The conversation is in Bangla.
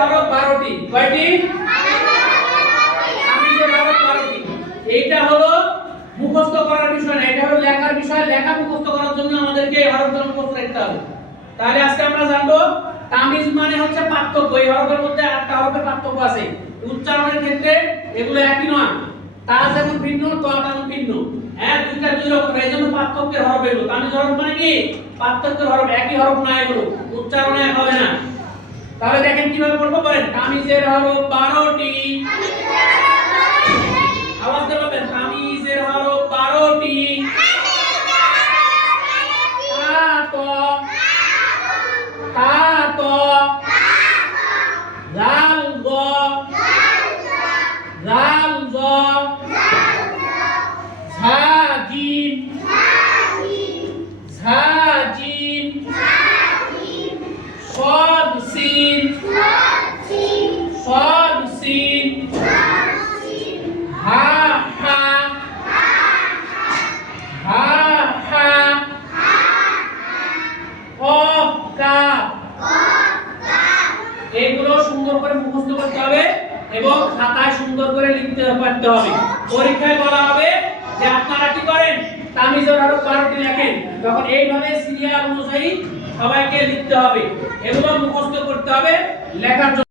হরফ 12টি। কয়টি? তামিজের হরফ 12টি। এইটা হলো মুখস্থ করার বিষয় না, এটা হলো লেখার বিষয়। লেখা মুখস্থ করার জন্য আমাদেরকে এই হরফগুলো মুখস্থ রাখতে হবে। তাহলে আজকে আমরা জানবো তামিজ মানে হচ্ছে পার্থক্য। এই হরফের মধ্যে 8টা হরফের পার্থক্য আছে। উচ্চারণের ক্ষেত্রে এগুলো একই নয়। তা যেমন ভিন্ন, ত তেমন ভিন্ন। হ্যাঁ, দুইটা দুই রকম, এইজন্য পার্থক্যের হরফ এগুলো। তামিজ হরফ মানে কি? পার্থক্যের হরফ, একই হরফ না এগুলো, উচ্চারণে এক হবে না। তাহলে দেখেন কিভাবে পড়বো করেন। তামিজের হরফ 12টি। আওয়াজ দিয়ে বলবেন, তামিজের হরফ 12টি। তা ত জাল গ জাল জ ঝা জিম ঝা জিম সদ সিন সদ সিন হা হা হা হা কফ কাফ। এগুলো সুন্দর করে মুখস্থ করতে হবে এবং খাতায় সুন্দর করে লিখতে পারতে হবে। পরীক্ষায় বলা হবে যে আপনারা কি করেন, তামিজের হরফ 12টি লেখেন, তখন এইভাবে সিরিয়াল অনুযায়ী সবাইকে লিখতে হবে। এগুলো মুখস্থ করতে হবে লেখার জন্য।